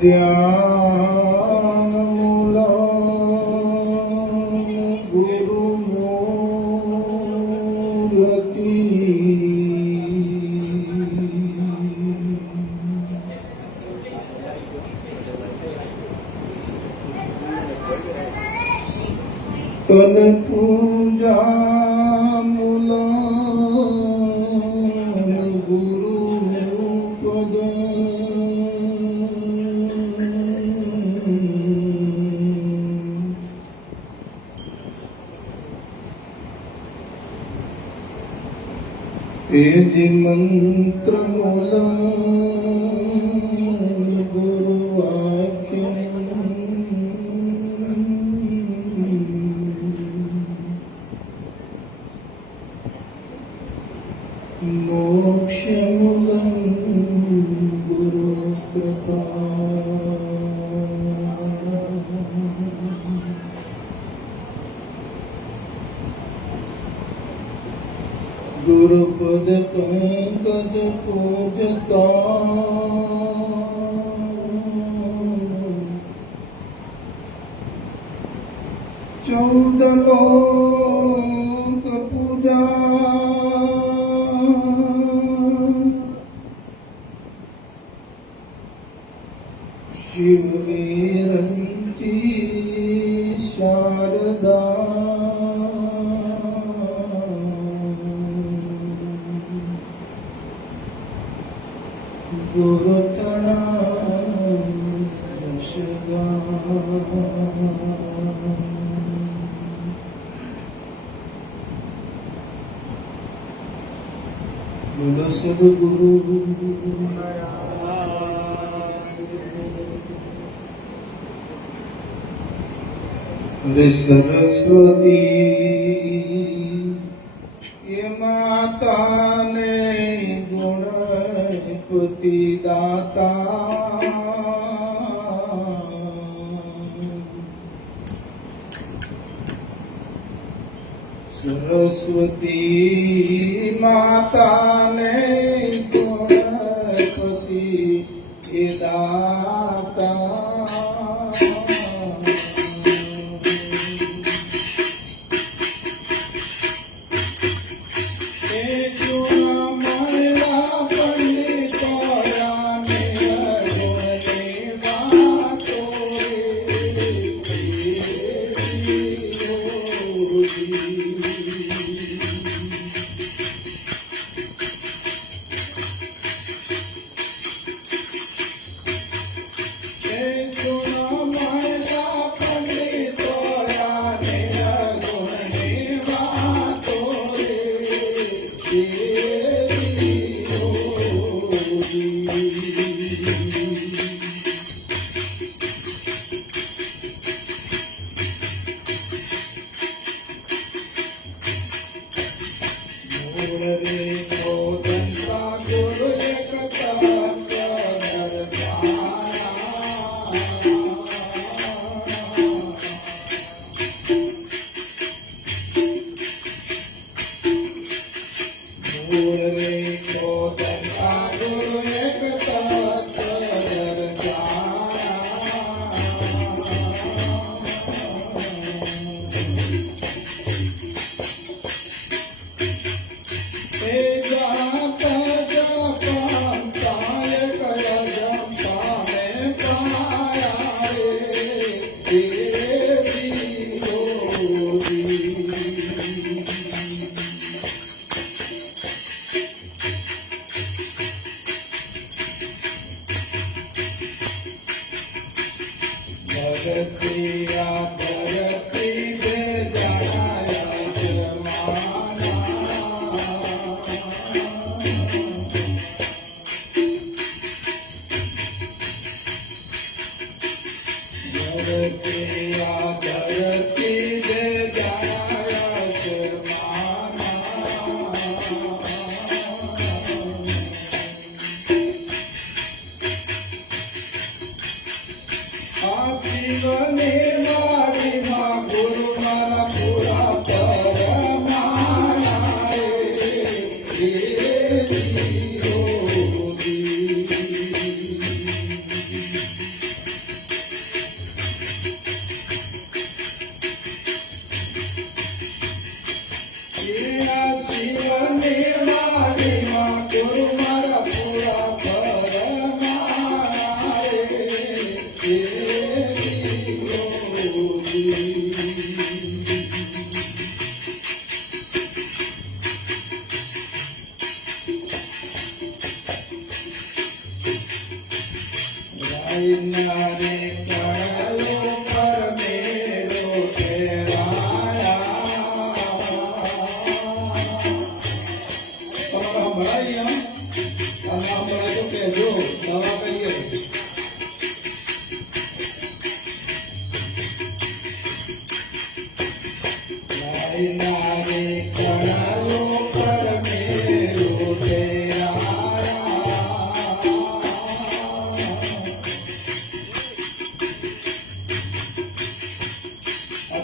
ધ્યાન ગુરુ મૂર્તિ તન પૂજા મૂલ એજી મંત્ર મૂલ ગુરુ વાક્ય મોક્ષ મૂલ ગુરુ કૃપા ગુરુપદ પંકજ પૂજતા ચૌદ લોક પૂજા શિવ વિરંતી શારદા ગુરુ બોલો સદગુરુ હરે સરસ્વતી એ માતાને ગુણપતિ દાતા સરસ્વતી માતાને ગુણપતિ એ દાતા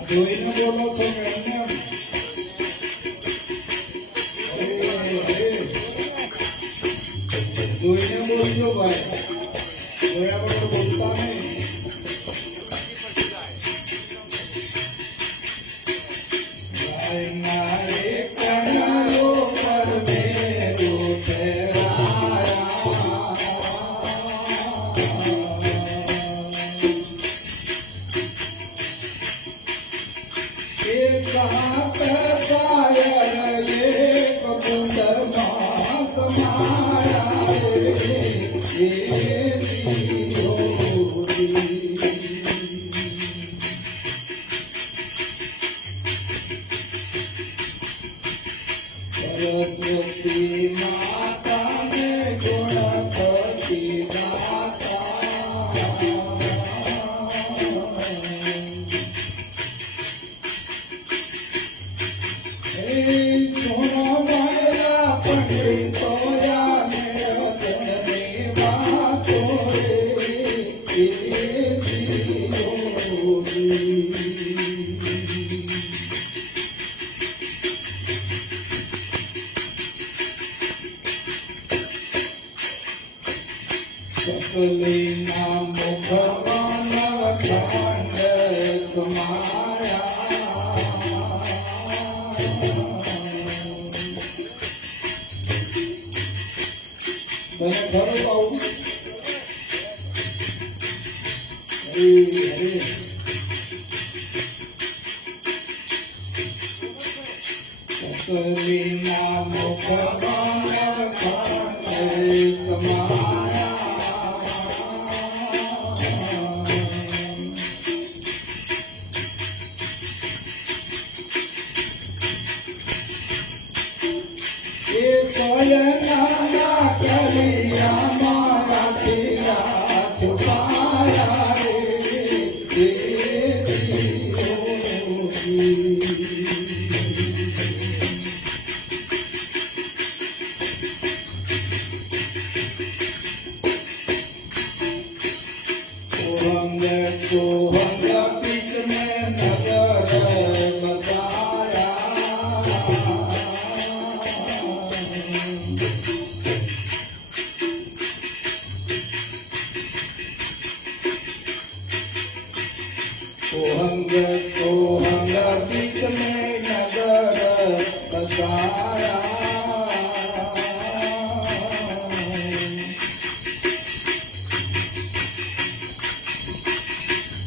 જોઈને બોલો છો કે એમને જોઈને બોલજો ભાઈ, જોયા વગર બોલતા નહીં. મારે કણાયો પર મેરો સાત સાયર એક કુંડમાં સમાયા સરસ્વતી માતા ને ગુણપતિ સકલીના મુખમાં નવખંડ સમાયા તને ખરું કહું સકલીના મુખમાં નવખંડ સમાયા સોયના કલિયા મારા ખીલા છુપાયા રે સોહંગ સોહંગ બીચ મેં નગર सोहंग सोहंग बीच में नगर बसाया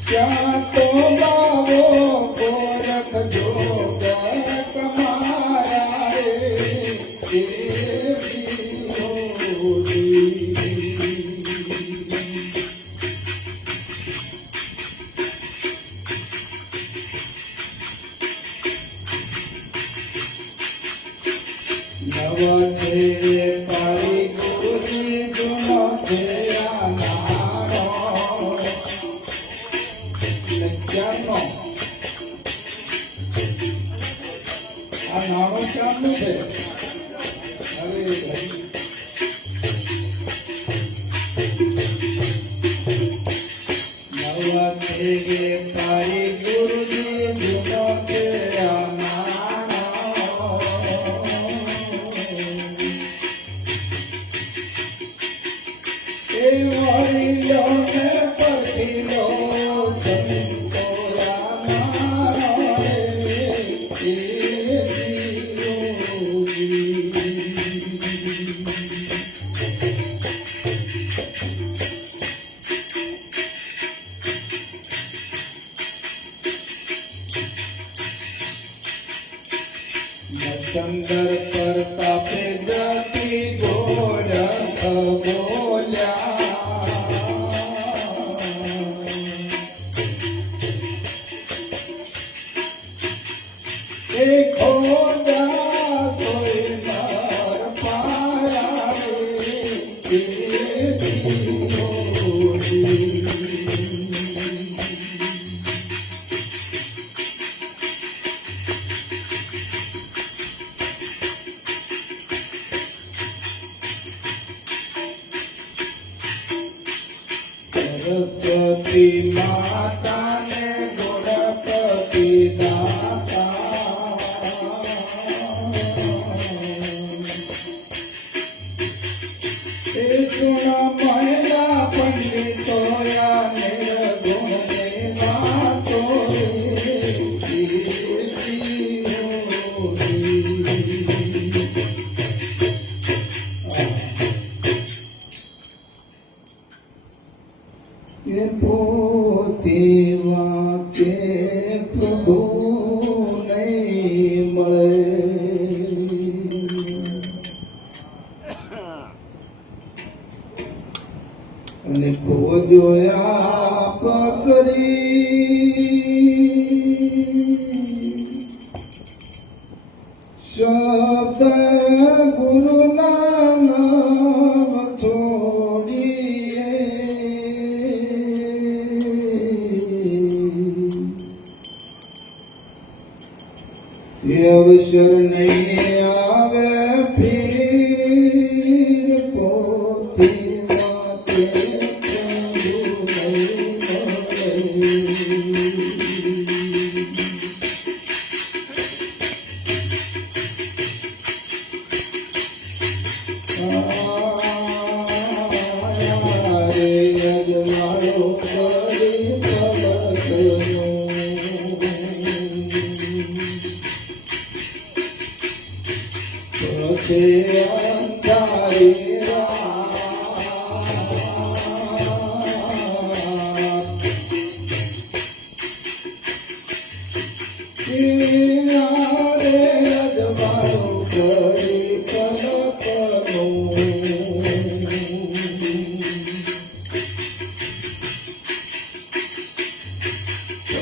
क्या तो बाबो गोरख जोग कमाया નવ છે પારી ગુરુજી જૂનો છે આ નાનો ક્યારનો આ નાનો ક્યારનું છે અરે નવ છે પારી ગુરુજી જૂનો છે આ ચંદર પ્રતાપે જતી ગોરખ બોલ્યા देखो जा सोए नर पाया रे सरस्वती माता ने गुणपति दाता सुना महिला पंडितो या निर्गुण देवातो ये पोते वाचे प्रभु नहीं મળે અને ખોજોયા પસરી શબ્દ ગુરુના નામ છોડીએ અવસર નહીં આવે ફીર પોતી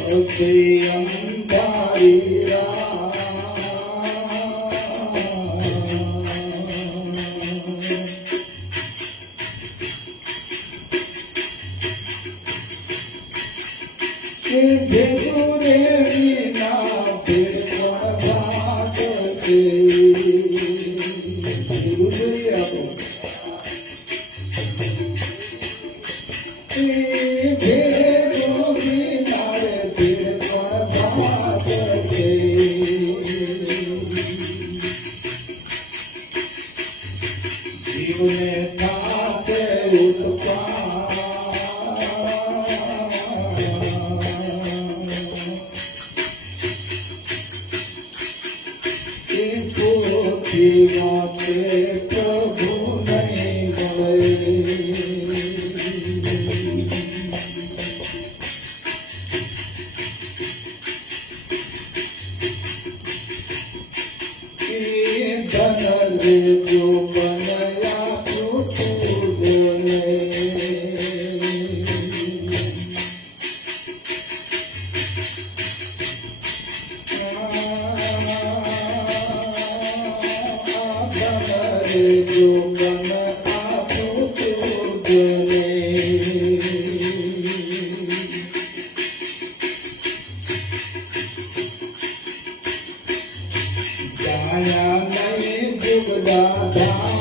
વાતે અંધારી જીવને થાશે પોતી વાતે પ્રભુ નહીં મળે ધન જો બનયા પૂજને જો બન આપું પૂજને જાયા નહીં જુગદાધા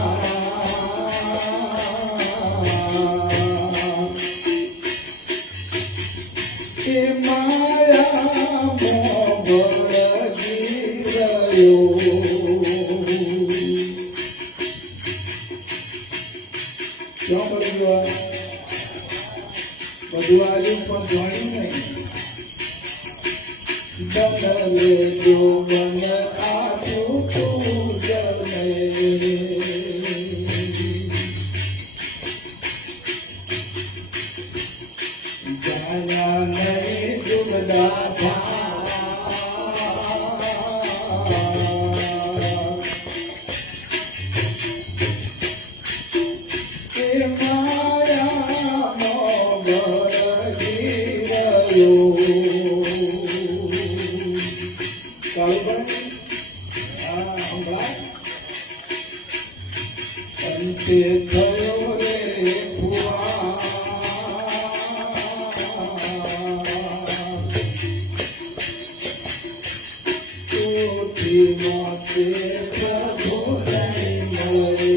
એ માયા મોગળ ગીરયો ક્યાં પડી ગયો બધું આજુ પણ જોયું નહીં બદલે જો બન આપ્યું પૂજને જાયા નહીં જુગદાધા અંતે થયો રે ભુવા તુથી મોતે પ્રભુ નહીં મળે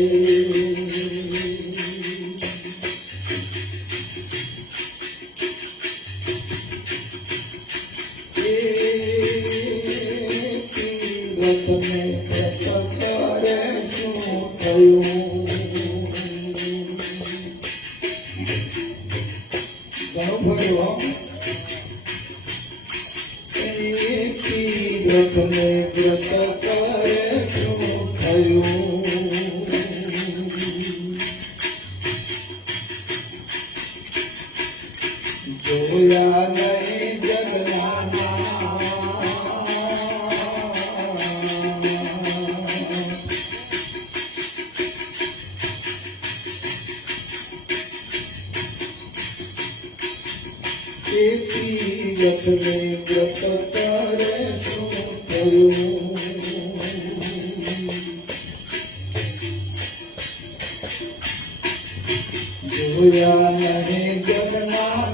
રતને કરે શું થયું ઘણું ભર્યું રતને વ્રત કરે શું થયું જોયા નહીં જગના રતને વ્રત કરે શું થયું જોયા નહીં જગના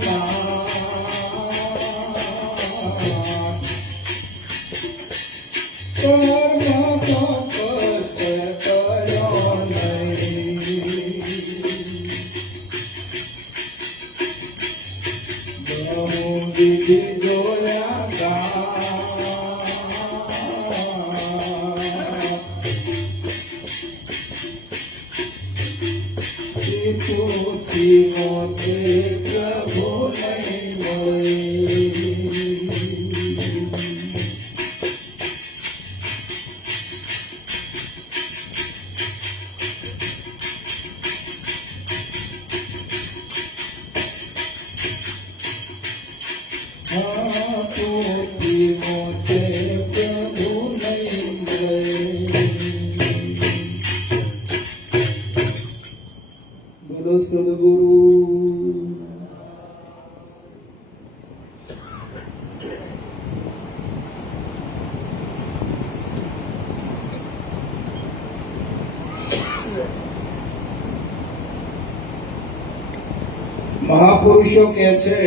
કર્મ તો કષ્ટ કર્યો નહીં વિધિ તુથી મોતે પ્રભુ નહીં મળે તુથી મોતે પ્રભુ નહીં મળે બોલો સદગુરુ મહાપુરુષો કહે છે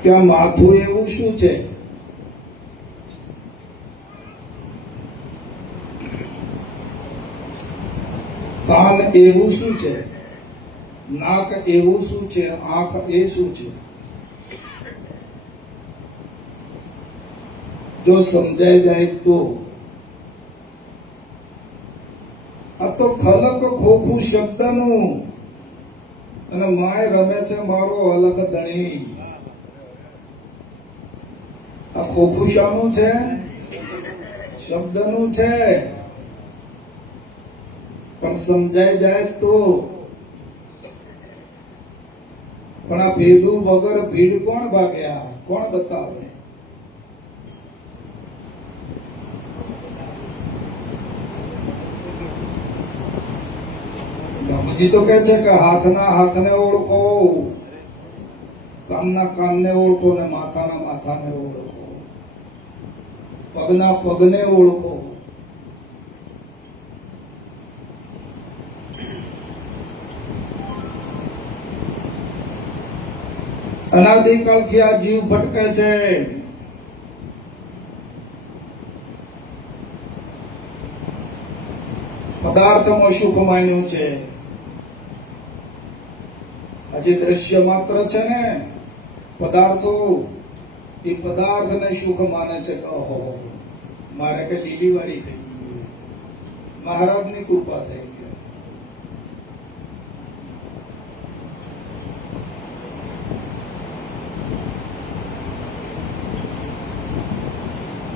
કે આ માથું એવું શું છે કાન એવું શું છે નાક એવું શું છે આંખ એ શું છે જો સમજાઈ જાય તો આ તો ખલક ખોખું શબ્દનું અને માય રમે છે મારો અલખ ધણી આ ખોખું શાનું છે શબ્દનું છે પણ સમજાઈ જાય તો પણ આ ભેદું વગર ભીડ કોણ ભાગ્યા કોણ બતાવે બાબુજી તો કહે છે કે હાથના હાથને ઓળખો કાનના કાનને ઓળખો ને માથાના માથાને ઓળખો પગના પગને ઓળખો અનાદિકાળથી આ જીવ ભટકે છે પદાર્થમાં સુખ માન્યું છે આજે દ્રશ્ય માત્ર છે ને પદાર્થો એ પદાર્થને સુખ માને છે કે ઓહો મારે કે લીલીવાડી થઈ ગઈ મહારાજની કૃપા થઈ ગઈ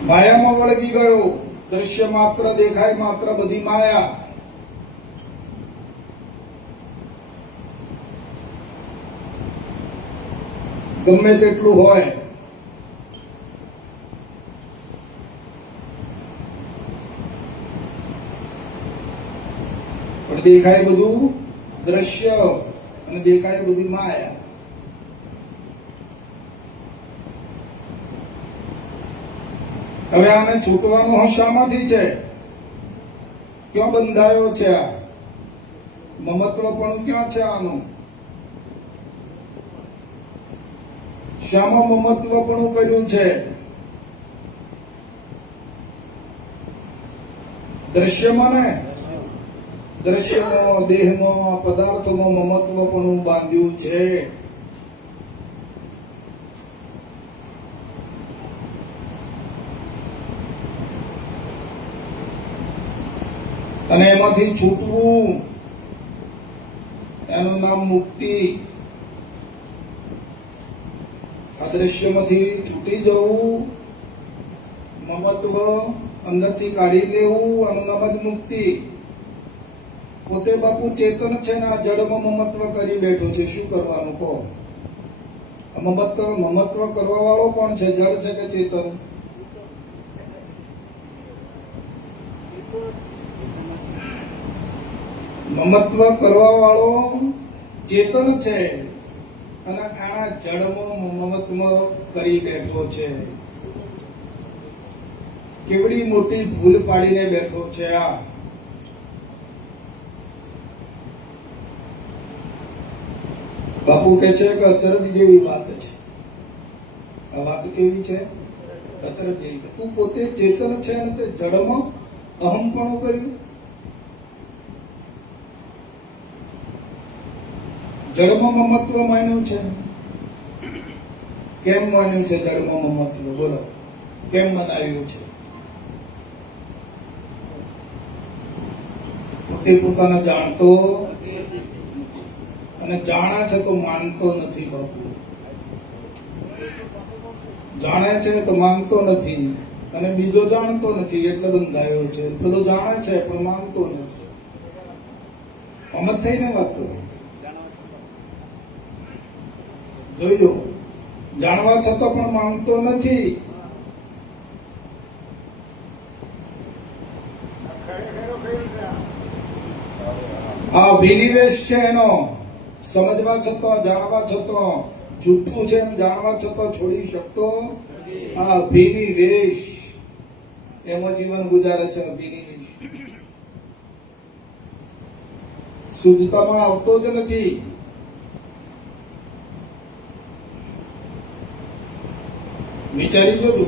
માયામાં વળગી ગયો દ્રશ્ય માત્ર દેખાય માત્ર બધી માયા ગમે તેટલું હોય પણ દેખાય બધું દ્રશ્ય અને દેખાય બધી માયા હવે આને છૂટવાનો શામાંથી છે? ક્યાં બંધાયો છે? આ મમત્વ પણ ક્યાં છે આનું? શામાં મમત્વ પણ કર્યું છે? દ્રશ્યમાં ને, દ્રશ્યમાં, દેહમાં, પદાર્થોમાં મમત્વ પણ બાંધ્યું છે. અને એમાંથી છૂટવું એનું નામ મુક્તિ. આ દ્રશ્યમાંથી છૂટી જવું, મમત્વ અંદરથી કાઢી દેવું, આનું નામ જ મુક્તિ. પોતે બાપુ ચેતન છે ને આ જડમાં મમત્વ કરી બેઠો છે. શું કરવાનું કહો? મમત્વ કરવા વાળો કોણ છે? જડ છે કે ચેતન? મમત્વ કરવા વાળો ચેતન છે અને આ જડમાં મમત્વ કરી બેઠો છે. કેવડી મોટી ભૂલ પાડીને બેઠો છે આ. બાપુ કે છે કે અચરજ જેવી વાત છે. આ વાત કેવી છે? અચરજ જેવી. તું પોતે ચેતન છે અને તે જડમાં અહમપણું કર્યું. જડમાં મમત્વ માન્યું છે. કેમ માન્યું છે જડમાં મમત્વ? બોલો, કેમ મનાવ્યું છે? પોતે પોતાને જાણતો અને જાણે છે તો માનતો નથી. બાપુ જાણે છે તો માનતો નથી અને બીજો જાણતો નથી એટલે બંધાયો છે. પેલો જાણે છે પણ માનતો નથી. અમત થઈને વાત કરો. જોઈજો, જાણવા છતાં પણ માનતો નથી. આ અભિનિવેશ છે એનો. સમજવા છતાં, જાણવા છતાં, જૂઠું છે એમ જાણવા છતાં છોડી શકતો આ અભિનિવેશ. એમાં જીવન ગુજારે છે. અભિનિવેશ શુદ્ધતામાં આવતો જ નથી. વિચારી જોજો,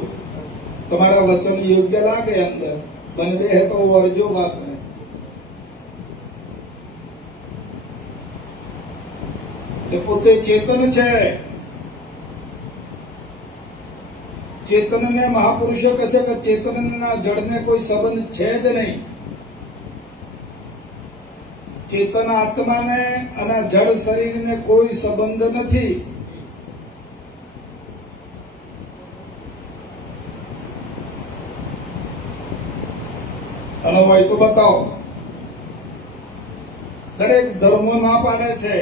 તમારા વચન યોગ્ય લાગે અંદર બનતે હે તો વર્જો વાત ને. તે પોતે ચેતન છે. ચેતનને મહાપુરુષો કહે છે કે ચેતનના જડને કોઈ સંબંધ છે જ નહીં. ચેતન આત્માને અને જડ શરીરને કોઈ સંબંધ નથી. અને હોય તો બતાવો. દરેક ધર્મો ના પાડે છે,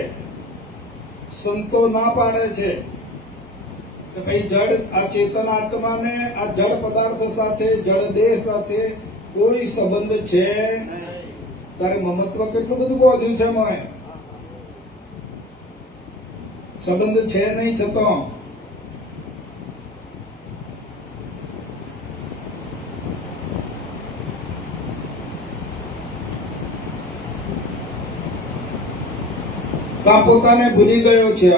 સંતો ના પાડે છે કે ભાઈ જડ, આ ચેતન આત્માને આ જડ પદાર્થ સાથે, જડ દેહ સાથે કોઈ સંબંધ છે. તારે મમત્વ કેટલું બધું બોધ્યું છે. મોય સંબંધ છે નહીં છતાં પોતાને ભૂલી ગયો છે.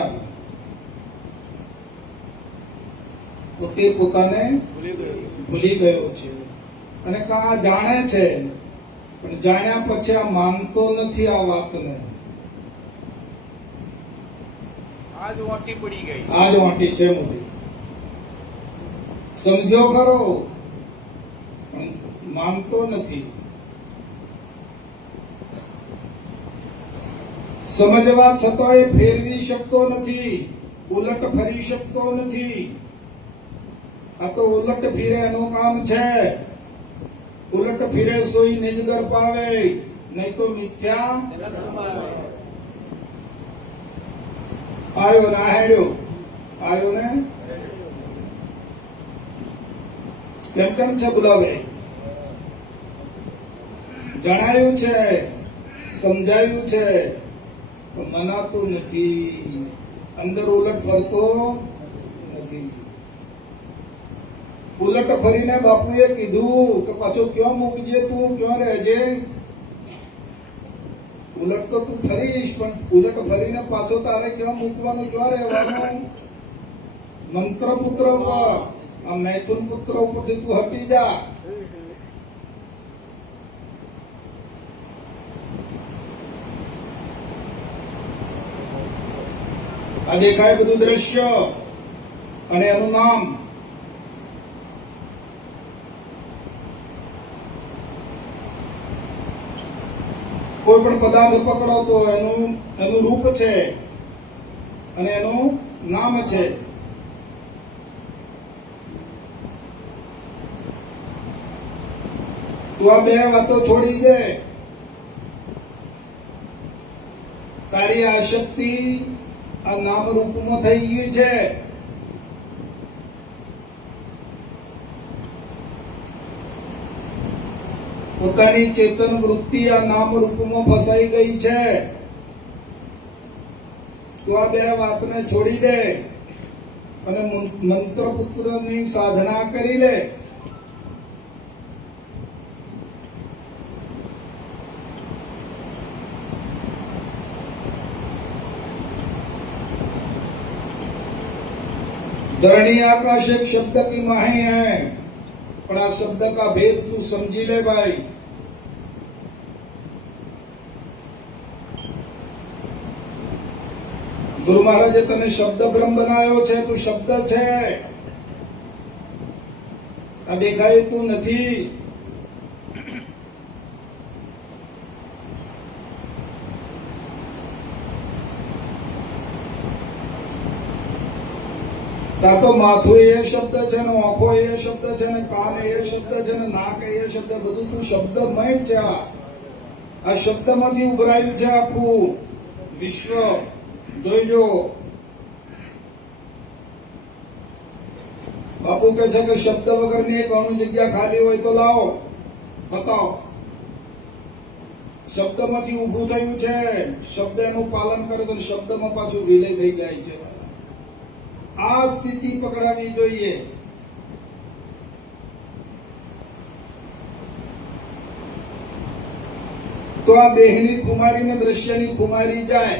પોતે પોતાને ભૂલી ગયો છે અને કા જાણે છે પણ જાણ્યા પછી આ માનતો નથી આ વાતને. આજ વાટી પડી ગઈ. આજ વાટી છે મોટી. સમજો ખરો પણ માનતો નથી. સમજવા છતાં એ ફેરવી શકતો નથી, ઉલટ ફરી શકતો નથી. આ તો ઉલટ ફીરે એનું કામ છે. ઉલટ ફીરે સોઈ નિજગર પાવે, નહીં તો મિથ્યા આયો ના હેડ્યો. આયો ને કેમ કેમ છે બોલાવે? જણાયું છે, સમજાયું છે, મનાતું નથી. અંદર ઉલટ ફરતો નથી. ઉલટ ફરીને બાપુએ કીધું કે પાછો ક્યાં મૂકજે તું, ક્યાં રહેજે? ઉલટ તો તું ફરીશ, પણ ઉલટ ફરીને પાછો તારે ક્યાં મૂકવાનું, ક્યાં રહેવાનું? મંત્ર પુત્ર ઉપર, આ મૈથુન પુત્ર ઉપરથી તું હટી જા. આ દેખાય બધું દ્રશ્ય અને એનું નામ. કોઈ પણ પદાર્થ પકડો તો એનું રૂપ છે અને એનું નામ છે. તું આ બે વાતો છોડી દે. તારી આસક્તિ આ નામ રૂપમાં થઈ ગઈ છે. પોતાની ચેતન વૃત્તિ આ નામ રૂપમાં ફસાઈ ગઈ છે. તો આ બે વાતને છોડી દે અને મંત્ર પુત્રની સાધના કરી લે. धरणी आकाश एक शब्द की माही है, पर आ शब्द का भेद तू समझी ले भाई. गुरु महाराजे तने शब्द ब्रह्म बनायो छे, तू शब्द छे. आ देखाय तू नहीं. તાર તો માથું એ શબ્દ છે ને, આંખો એ શબ્દ છે ને, કાન એ શબ્દ છે ને, નાક એ શબ્દ, બધું તું શબ્દમય છે. આ શબ્દમાંથી ઉભરાયું છે આખું વિશ્વ. જોઈજો, બાપુ કહે છે કે શબ્દ વગરની એક અણુ જગ્યા ખાલી હોય તો લાવો, બતાવો. શબ્દમાંથી ઊભું થયું છે. શબ્દ એનું પાલન કરે તો શબ્દમાં પાછું વિલય થઈ જાય છે. આ સ્થિતિ પકડાવી જોઈએ. તો આ દેહની ખુમારી ને દ્રશ્યની ખુમારી જાય.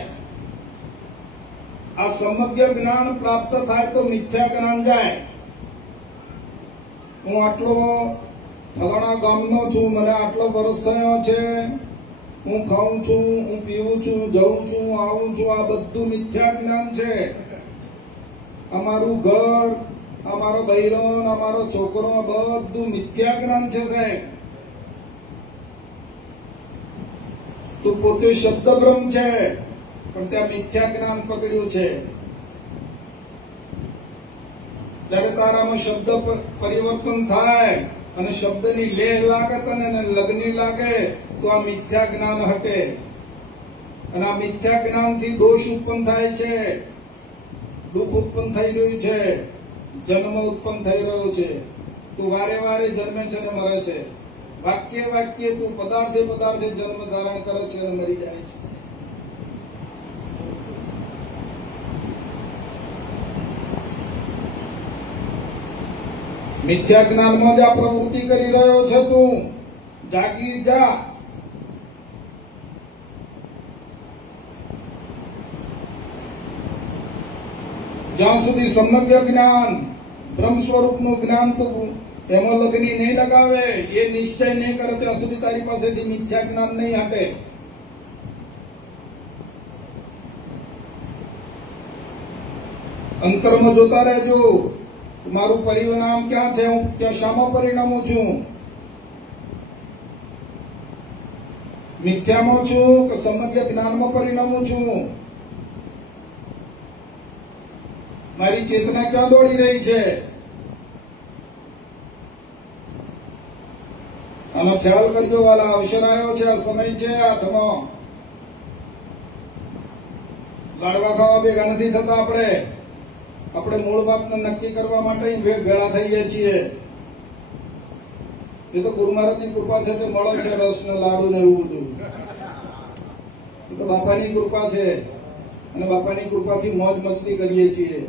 આ સમગ્ર જ્ઞાન પ્રાપ્ત થાય તો મિથ્યા જ્ઞાન જાય. હું આટલો ફલાણા ગામનો છું, મને આટલો વર્ષ થયો છે, હું ખાઉં છું, હું પીવું છું, જઉં છું, આવું છું, આ બધું મિથ્યા જ્ઞાન છે. અમારું ઘર, અમારો બૈરો, અમારો છોકરો, બધું મિથ્યા જ્ઞાન છે સાહેબ. તું પોતે શબ્દ બ્રહ્મ છે, પણ ત્યાં મિથ્યા જ્ઞાન પકડ્યું છે. જ્યારે તારામાં શબ્દ પરિવર્તન થાય અને શબ્દની લેહ લાગે તને અને લગ્ની લાગે તો આ મિથ્યા જ્ઞાન હટે. અને આ મિથ્યા જ્ઞાનથી દોષ ઉત્પન્ન થાય છે, દુઃખ ઉત્પન્ન થઈ રહ્યું છે, જન્મ ઉત્પન્ન થઈ રહ્યો છે. તું વારે વારે જન્મે છે ને મરે છે. વાક્ય વાક્ય તું પદાર્થે પદાર્થે જન્મ ધારણ કરે છે અને મરી જાય છે. મિથ્યા જ્ઞાનમાં જ આ પ્રવૃત્તિ કરી રહ્યો છે. તું જાગી જા. જ્યાં સુધી સમગ્ર જ્ઞાન બ્રહ્મ સ્વરૂપનું જ્ઞાન તું એમાં લગ્ની નહીં લગાવે, એ નિશ્ચય નહીં કરે ત્યાં સુધી તારી પાસેથી મિથ્યા જ્ઞાન નહીં હટે. અંતરમાં જોતા રહેજો. મારું પરિણામ ક્યાં છે, હું ત્યાં શામાં પરિણામું છું? મિથ્યામાં છું કે સમગ્ર જ્ઞાનમાં પરિણામું છું? મારી ચેતના ક્યાં દોડી રહી છે? આનો ખ્યાલ કરજો વાલા. અવસર આવ્યો છે, આ સમય છે હાથમાં. લાડવા ખાવા ભેગા નથી થતા. આપણે મૂળ વાતને નક્કી કરવા માટે ભેળા થઈએ છીએ. એ તો ગુરુ મહારાજની કૃપા છે, તે મળે છે રસ ને લાડુ ને એવું બધું. એ તો બાપાની કૃપા છે અને બાપાની કૃપાથી મોજ મસ્તી કરીએ છીએ.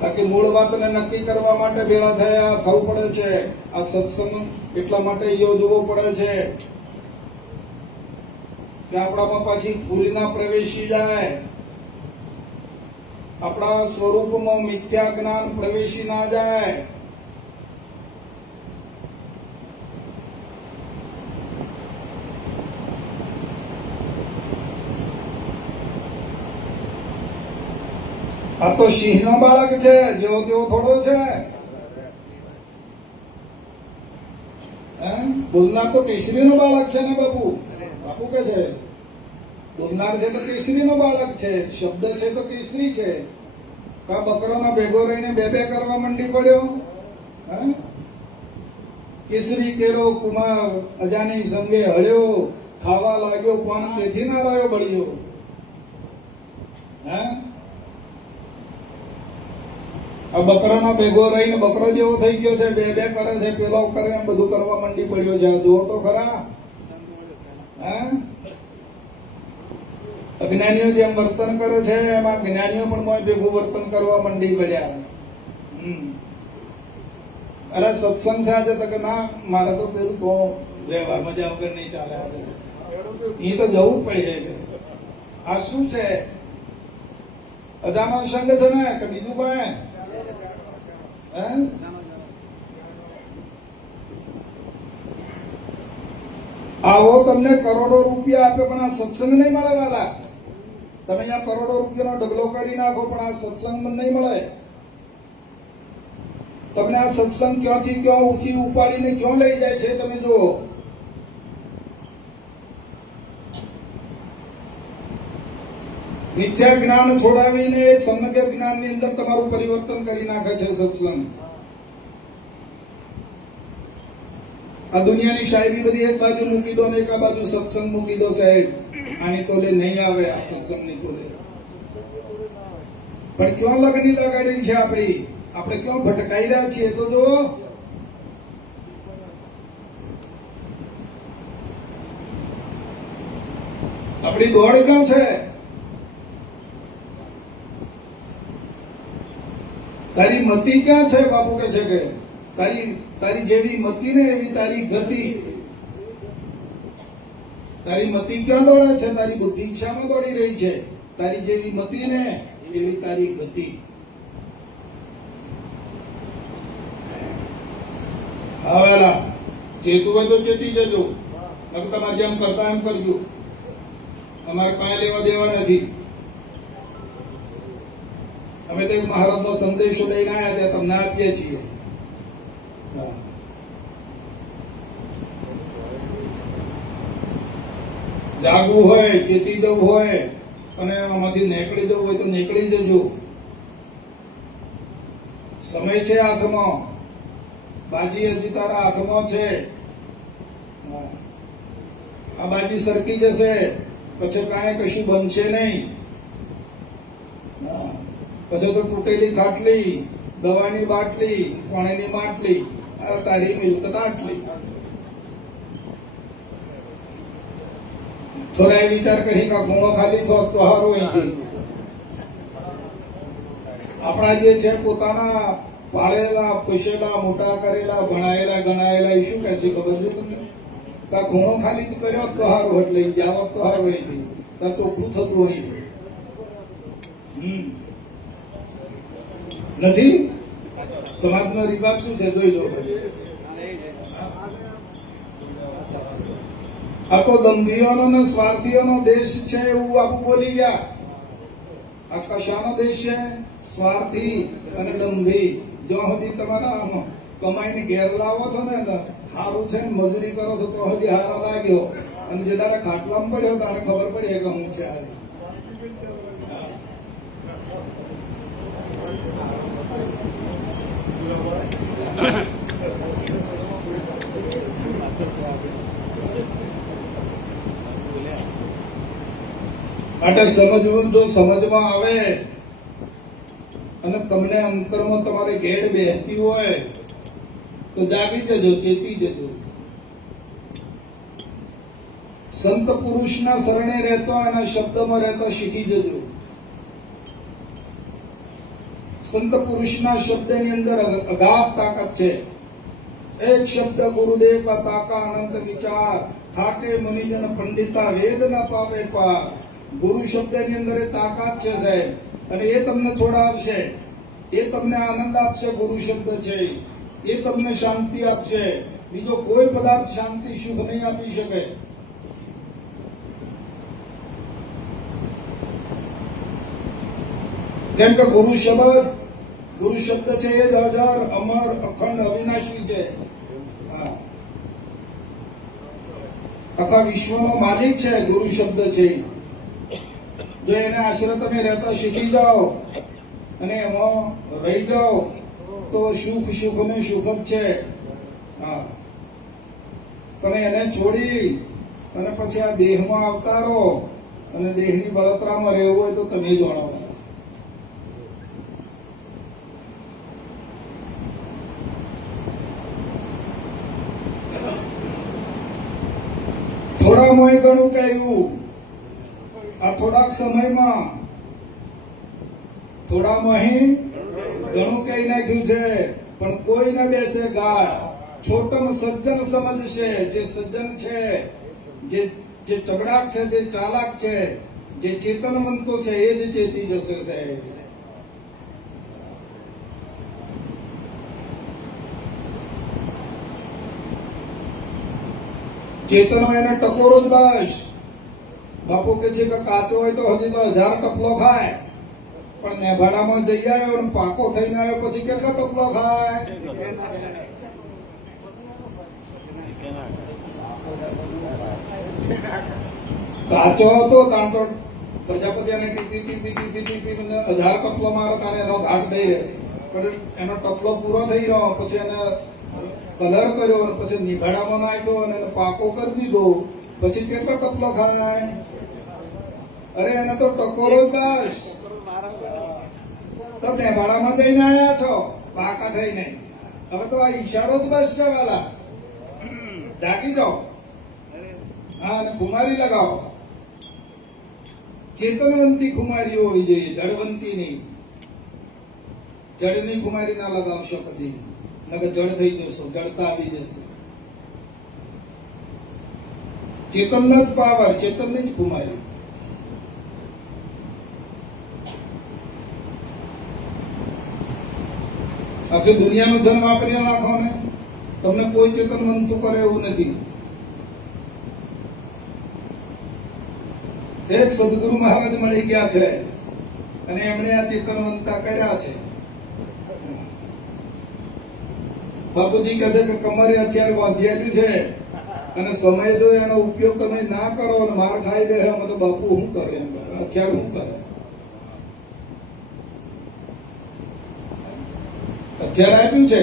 બાકી મૂળ વાતને નક્કી કરવા માટે ભેળા થયા થવું પડે છે. આ સત્સંગ એટલા માટે યોજવો પડે છે કે આપણામાં પાછી ભૂલ ના પ્રવેશી જાય, આપણા સ્વરૂપમાં મિથ્યા જ્ઞાન પ્રવેશી ના જાય. આ તો સિંહ નો બાળક છે, જેવો તેવો થોડો છે. બોલનાર તો કેસરી નો બાળક છે ને બાપુ. બાપુ કે છે બોલનાર છે તો કેસરી નો બાળક છે, શબ્દ છે તો કેસરી છે. કા બકરામાં ભેગો રહીને બે બે કરવા મંડી પડ્યો. કેસરી કેરો કુમાર અજાની સંગે હળ્યો, ખાવા લાગ્યો પણ તેથી ના રહ્યો બળ્યો. આ બકરામાં ભેગો રહીને બકરો જેવો થઈ ગયો છે, બે બે કરે છે, પેલો કરે એમ બધું કરવા મંડી પડ્યો છે. જુઓ તો ખરા. અજ્ઞાનીઓ જેમ વર્તન કરે છે એમાં જ્ઞાનીઓ પણ મોય ભેગું વર્તન કરવા મંડી પડ્યા. અરે સત્સંગ છે આજે તો કે ના મારે તો પેલું તો વ્યવહાર મજા વગર નહીં ચાલે. આજે અહીં તો જવું જ પડે છે. આ શું છે? અજાનો સંગ છે ને કે બીજું કોઈ? આવો તમને કરોડો રૂપિયા આપે પણ આ સત્સંગ નહીં મળે વાલા. તમે અહીંયા કરોડો રૂપિયાનો ઢગલો કરી નાખો પણ આ સત્સંગ નહીં મળે. તમને આ સત્સંગ ક્યાંથી ક્યાં ઉઠી ઉપાડીને ક્યાં લઈ જાય છે તમે જુઓ. મિથ્યા જ્ઞાન છોડાવીને એક સમ્યક જ્ઞાનની અંદર તમારું પરિવર્તન કરી નાખે છે સત્સંગ. આ દુનિયાની શાયરી બધી એક બાજુ મૂકી દો ને એક આ બાજુ સત્સંગ મૂકી દો સાહેબ. આની તોલે નહીં આવે, આ સત્સંગની તોલે. પણ ક્યાં લગની લગાડી છે આપણી? આપણે ક્યાં ભટકાઈ રહ્યા છીએ તો જો. આપણી દોડ ક્યાં છે? તારી મતિ ક્યાં છે? બાપુ કે છે કે તારી જેવી મતિ ને એવી તારી ગતિ. તારી મતિ ક્યાં દોડે છે? તારી બુદ્ધિ ઈચ્છામાં દોડી રહી છે. તારી જેવી મતિ ને એવી તારી ગતિ. હવે ચેતું હોય તો ચેતી જજો, તમારે જેમ કરતા એમ કરજો. અમારે કાંઈ લેવા દેવા નથી. અમે તો મહારાજનો સંદેશો લઈને આવ્યા ત્યાં તમને આપીએ છીએ. જાગવું હોય, ચેતી જવું હોય અને આમાંથી નીકળી જવું હોય તો નીકળી જજો. સમય છે હાથમાં, બાજી હજી તારા હાથમાં છે. આ બાજી સરકી જશે પછી કાંઈ કશું બનશે નહીં. પછી તો તૂટેલી ખાટલી, દવાની બાટલી, પાણીની માટલી, આ તારી મિલકત આટલી. થોડા વિચાર કરી કે ખૂણો ખાલી થોત તો હારું અહીંથી. આપણા જે છે પોતાના પાળેલા, પોષેલા, મોટા કરેલા, ભણાયેલા, ગણાયેલા એ શું કહે છે ખબર છે તમને? કા ખૂણો ખાલી કર્યો તો હારું, એટલે જાવ તો હારું અહીંથી, કા ચોખ્ખું થતું અહીંથી. નથી. સમાજનો રિવાજ શું છે જોઈ લો. આ તો દંભીઓનો ને સ્વાર્થીઓનો દેશ છે એવું આપું બોલી ગયા. આ કશાનો દેશ છે? સ્વાર્થી અને દંભી. જ્યાં સુધી તમારા કમાઈને ઘેર લાવો છો ને સારું છે, મજૂરી કરો છો તો સુધી હારા લાગ્યો, અને જે તારે ખાટલામાં પડ્યો તારે ખબર પડી કે હું છે આજે. માટે સમજવું, જો સમજમાં આવે અને તમને અંતરમાં તમારે ઘેડ બેહતી હોય તો જાગી જજો, ચેતી જજો. સંત પુરુષના શરણે રહેતો, એના શબ્દમાં રહેતો શીખી જજો. સંત પુરુષના શબ્દની અંદર અગાધ તાકાત છે. એક શબ્દ ગુરુદેવ કા તાકા અનંત વિચાર, થાકે મુનિજન પંડિતા વેદ ન પાવે પાર. ગુરુ શબ્દની અંદર એ તાકાત છે સાહેબ, અને એ તમને છોડાવશે, એ તમને આનંદ આપશે. ગુરુ શબ્દ છે એ તમને શાંતિ આપશે. બીજો કોઈ પદાર્થ શાંતિ સુખ નહીં આપી શકે. કેમ કે ગુરુ શબ્દ છે એ જ અજર અમર અખંડ અવિનાશી છે. હા. આખા વિશ્વનો માલિક છે ગુરુ શબ્દ છે. જો એને આશરે તમે રહેતા શીખી જાઓ અને એમાં રહી જાઓ તો સુખ સુખ ને સુખ જ છે. હા. પણ એને છોડી અને પછી આ દેહમાં અવતારો અને દેહની બળતરામાં રહેવું હોય તો તમે જાણો. થોડામાં ઘણું કહ્યું. આ થોડાક સમયમાં થોડામાં ઘણું કહી નાખ્યું છે, પણ કોઈ ન બેસે ગાય. છોટમ સજ્જન સમજશે. જે સજ્જન છે, જે ચગડાક છે, જે ચાલાક છે, જે ચેતનવંતો છે એ જ ચેતી જશે સાહેબ. ચેતનો એને ટકોરો જ બસ. બાપુ કે છે કે કાચો હોય તો હજી તો 1000 ટપલો ખાય, પણ નેભાડામાં જઈ આવ્યો અને પાકો થઈને આવ્યો પછી કેટલો ટપલો ખાય? કાચો હતો તાણ તો પ્રજાપતિ એને ટીપી ટીપી ટીપી ટીપી 1000 ટપલો મારે તાણે એનો ઘાટ દઈ રહે, પણ એનો ટપલો પૂરો થઈ ગયો. પછી એને કલર કર્યો, પછી નિભાડામાં નાખ્યો અને એને પાકો કરી દીધો, પછી કેટલો ટપલો ખાય? અરે એને તો ટકોરો જ બસ. તો નિભાડામાં જઈને આવ્યા છો પાકા થઈને, હવે તો આ ઈશારો જ બસ છે વાલા. જાગી જાઓ. હા, અને ખુમારી લગાવો. ચેતનવંતી ખુમારી હોવી જોઈએ, જડવંતી નહીં. જડની ખુમારી ના લગાવશો કદી, નકર જડ થઈ જશો, જડતા આવી જશે. ચેતનનો જ પાવર, ચેતનની જ ખુમારી. આખી દુનિયાનું ધન વાપરી નાખો ને, તમને કોઈ ચેતનવંતું કરે એવું નથી. એક સદગુરુ મહારાજ મળી ગયા છે અને એમણે આ ચેતનવંતા કર્યા છે. બાપુજી કહે છે કે કમરે અત્યારે બાંધેલું છે અને સમય જો એનો ઉપયોગ તમે ના કરો અને માર ખાઈ બે, તો બાપુ શું કરે? એમ કરે અત્યારે શું કરે? અત્યારે આપ્યું છે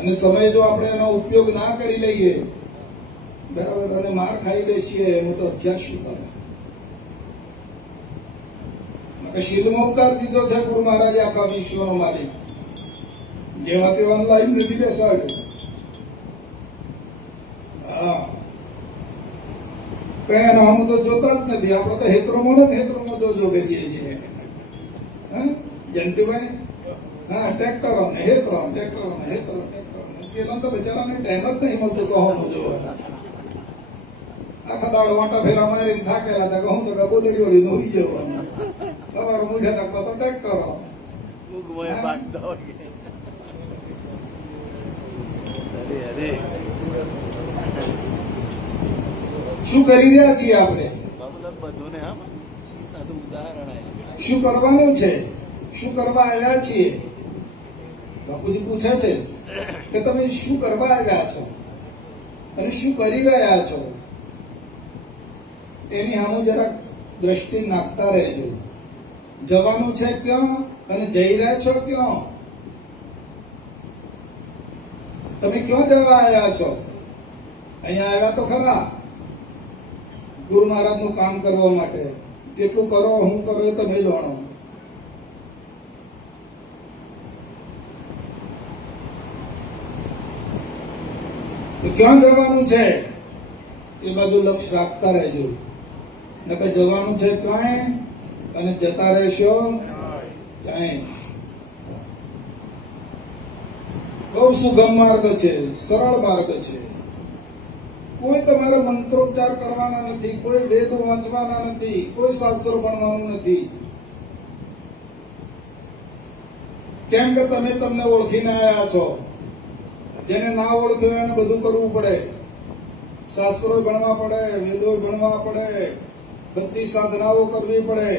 અને સમય જો આપણે એનો ઉપયોગ ના કરી લઈએ બરાબર અને માર ખાઈ બેસીએ એમ તો અત્યાર શું કરે? શીલમાં ઉતાર દીધો છે ગુરુ મહારાજે આખા વિશ્વનો માલિક. જેવા તે ઓનલાઈન નથી બેસાડ્યો. હા, કઈ આમ તો જોતા જ નથી. આપણે તો હેતરોમાં જોજો કરીએ છીએ. જયંતિભાઈ, હા, ટ્રેક્ટરો ને હેતરો, ટ્રેક્ટરો ને હેતરો, ટ્રેક્ટરો પેલા તો બિચારાને ટાઈમ જ નહીં મળતો તો હોમ જોવાના. આખા દાડો વાંટા ફેરા મારીને થાકેલા હતા કે હું તો ગોદડી ઓળી ધોઈ જવાનું. સવારે મૂઠે નાખવા તો ટ્રેક્ટરો. શું કરી રહ્યા છીએ આપણે? શું કરવાનું છે? શું કરવા આવ્યા છીએ? બાપુજી પૂછે છે કે તમે શું કરવા આવ્યા છો અને શું કરી રહ્યા છો? એની સામે જરાક દ્રષ્ટિ નાખતા રહેજો. જવાનું છે ક્યાં અને જઈ રહ્યા છો ક્યાં? તમે ક્યાં જવા આવ્યા છો? અહીંયા આવ્યા તો ખરા ગુરુ મહારાજ નું કામ કરવા માટે. કેટલું કરો, હું કરો એ તમે જાણો. ક્યાં જવાનું છે એ બાજુ લક્ષ રાખતા રહેજો. નકર જવાનું છે ક્યાંય અને જતા રહેશો ક્યાંય. બહુ સુગમ માર્ગ છે, સરળ માર્ગ છે. કોઈ તમારે મંત્રોચ્ચાર કરવાના નથી, કોઈ વેદ વાંચવાના નથી, કોઈ શાસ્ત્રો ભણવાનું નથી. કેમ કે તમે તમને ઓળખીને આવ્યા છો. જેને ના ઓળખ્યું એને બધું કરવું પડે. શાસ્ત્રો ભણવા પડે, વેદો ભણવા પડે, બધી સાધનાઓ કરવી પડે.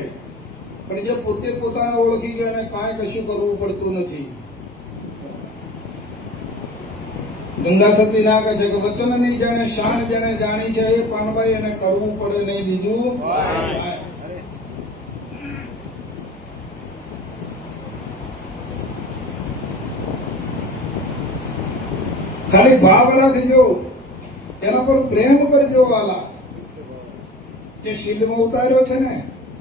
પણ જે પોતે પોતાને ઓળખી ગયો એને કાંઈ કશું કરવું પડતું નથી. ગંગા સતી ના કહે છે કે વચન નહીં જાણે શાન જેને જાણી છે એ પાનભાઈ એને કરવું પડે નહીં બીજું. ખાલી ભાવ રાખજો, એના પર પ્રેમ કરજો. વાલા જે શિલ્ડમાં ઉતાર્યો છે ને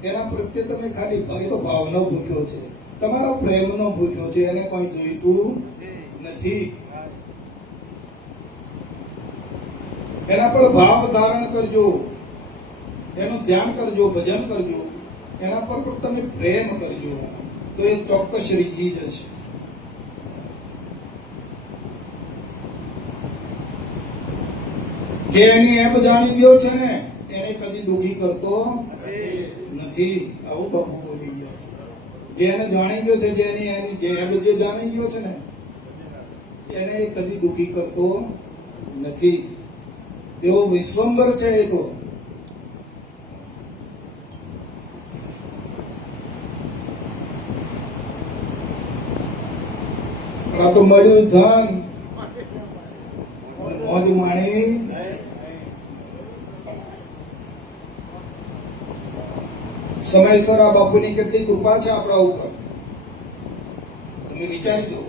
એના પ્રત્યે તમે ખાલી તો ભાવનો ભૂખ્યો છે, તમારા પ્રેમનો ભૂખ્યો છે. એને કોઈ જોઈતું નથી. એના પર ભાવ ધારણ કરજો, એનું ધ્યાન કરજો, ભજન કરજો. એના પર પણ તમે પ્રેમ કરજો, તો એ ચોક્કસ રીઝી જશે. જે એની એપ જાણી ગયો છે ને એને કદી દુખી કરતો નથી. આવું બાપુ બોલી ગયા છે. જે એને જાણી ગયો છે, જેની જે એપ જે જાણી ગયો છે ને એને કદી દુખી કરતો નથી. એવો વિશ્વંભર છે એ તો. આ તો મળ્યું ધન મોજ માણી. સમયસર આ બાપુની કેટલી કૃપા છે આપણા ઉપર, તમે વિચારી દો.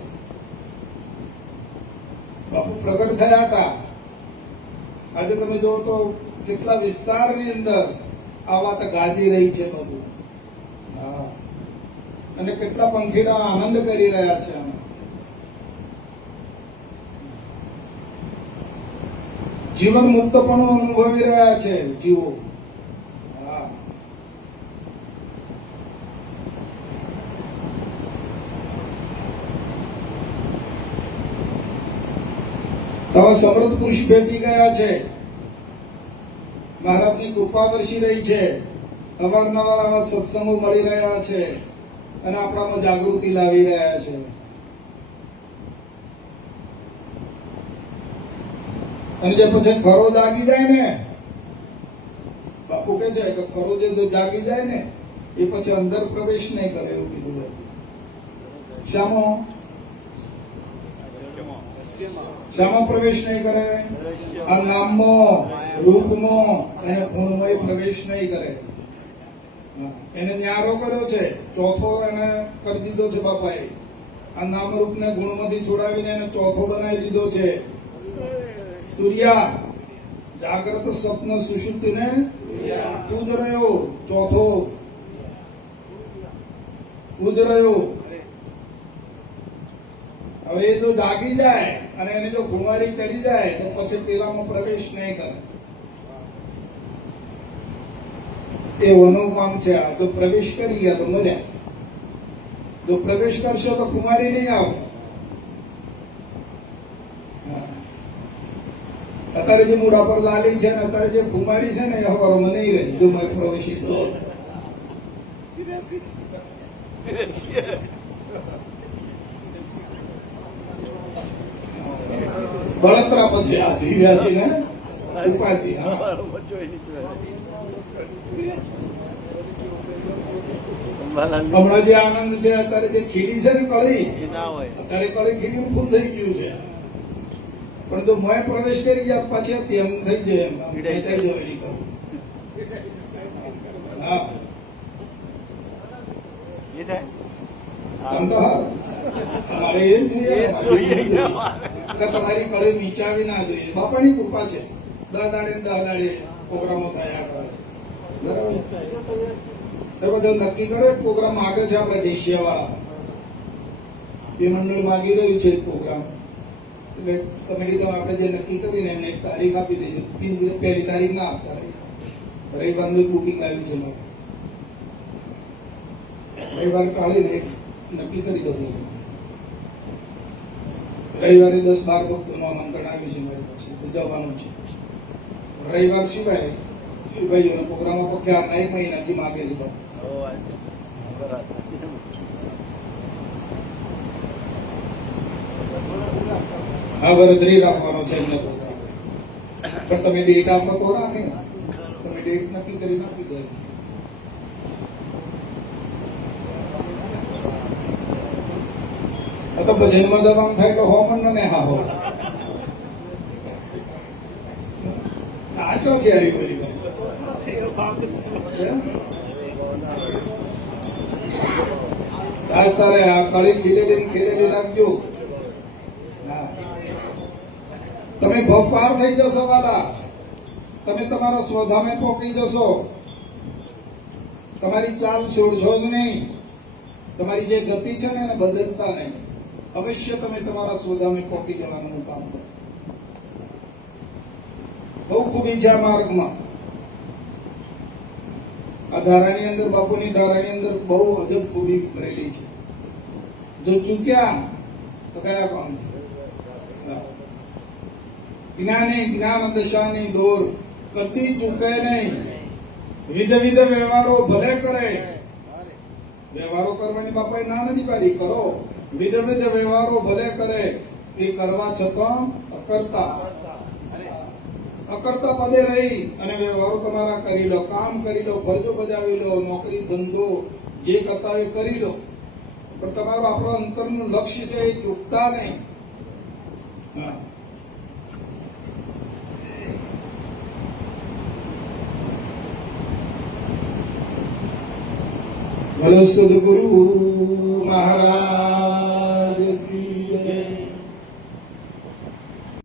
બાપુ પ્રગટ થયા હતા, આજે તમે જો તો કેટલા વિસ્તારની અંદર આ વાત ગાજી રહી છે બાપુ. હા, અને કેટલા પંખીડા આનંદ કરી રહ્યા છે. જીવન મુક્તપણું અનુભવી રહ્યા છે જીવો. હા, આવા સમૃદ્ધ પુરુષ ભેટી ગયા છે. મહારાજની કૃપા વરસી રહી છે. અવારનવાર આવા સત્સંગો મળી રહ્યા છે અને આપણામાં જાગૃતિ લાવી રહ્યા છે. અને જે પછી ખરો જાગી જાય ને, બાપુ કે છે કે ખરો જે જાગી જાય ને એ પછી અંદર પ્રવેશ નહીં કરે એવું કીધું. શામાં પ્રવેશ નહીં કરે? આ નામમાં, રૂપમાં અને ગુણમાં પ્રવેશ નહીં કરે. એને ન્યારો કર્યો છે, ચોથો એને કરી દીધો છે બાપાએ. આ નામ રૂપ ને ગુણમાંથી છોડાવીને એને ચોથો બનાવી દીધો છે. તુર્યા, જાગ્રત સ્વપ્ન સુષુપ્તિ ને તું જ રહ્યો. ચોથો તું જ રહ્યો. હવે એ જો જાગી જાય અને એને જો કુમારી ચડી જાય તો પછી પેલામાં પ્રવેશ નહીં કરે. એ અનુકામ છે. આ જો પ્રવેશ કરી ગયા તો મળ્યા, જો પ્રવેશ કરશો તો કુમારી નહીં આવે. અત્યારે જે મૂડા પર લાલી છે ને અત્યારે જે કુમારી છે ને એ હવારોમાં નહીં રહી. જો મેં પ્રવેશી તો બળતરા પછી આ ધીરે ને ઉપાધિ. હમણાં જે આનંદ છે અત્યારે જે ખીડી છે ને કળી, અત્યારે કળી ખીડી ફૂલ થઈ ગયું છે. પણ જો મોય પ્રવેશ કરી જાય પાછી તેમ થઈ જાય, એમ ખેંચાઈ જાય એની કળી. હા, આમ તો હા અમારે એમ જોઈએ કે તમારી કળી નીચાવી ના જોઈએ. બાપાની કૃપા છે. 10 દાડે 10 દાડે પ્રોગ્રામો થયા કરે. બરાબર, એ બધું નક્કી કરો. પ્રોગ્રામ આગળ છે આપણે ઢેસિયાવાળા એ મંડળ માગી રહ્યું છે પ્રોગ્રામ. એટલે કમિટી તો આપણે જે નક્કી કરીને એમને એક તારીખ આપી દેજો. પહેલી તારીખ ના આપતા રહી. રવિવારનું બુકિંગ આવ્યું છે મારે. રવિવાર ટાળીને એક નક્કી કરી દઉં. રવિવારે 10-12 ભક્તોનું આમંત્રણ આવ્યું છે મારી પાસે, તો જવાનું છે. રવિવાર સિવાય એ ભાઈઓનો પ્રોગ્રામો પખ્યા એક મહિનાથી માગે છે બધા. હા, વરદરી રાખવાનો છે એમને પ્રોગ્રામ. પણ તમે ડેટ આપો તો રાખે ને, તમે ડેટ નક્કી કરીને આપી દો. આ તો ભજનમાં જવાનું થાય તો હો પણ ને હા હો. આ ક્યાંથી આવી બધી દાસ તારે આ કાળી ખીલેલી રાખજો. હા, તમે ભવ પાર થઈ જશો વાલા. તમે તમારા સ્વધામે પોકી જશો. તમારી ચાલ છોડશો જ નહીં. તમારી જે ગતિ છે ને એને બદલતા નહીં. અવશ્ય તમે તમારા સ્વધામે પોકી જવાનું કામ કરો. બહુ ખૂબી છે આ માર્ગમાં. આ ધારાની અંદર, બાપુની ધારાની અંદર બહુ અજબ ખૂબી ભરેલી છે. જો ચૂક્યા તો કયા કામ છે? જ્ઞાન દશાની દોર કદી ચૂકે નહીં. વિધ વ્યવહારો ભલે કરે. વ્યવહારો કરવાની બાપાએ ના નથી પાડી, કરો. વિધ વ્યવહારો ભલે કરે, એ કરવા છતાં અકર્તા પદે રહી અને વ્યવહારો તમારા કરી લો, કામ કરી લો, ફરજો બજાવી લો, નોકરી ધંધો જે કરતા હોય કરી લો. પણ તમારું આપણો અંતરનું લક્ષ્ય છે એ ચૂકતા નહીં. હા, ભલો સદગુરુ મહારાજ.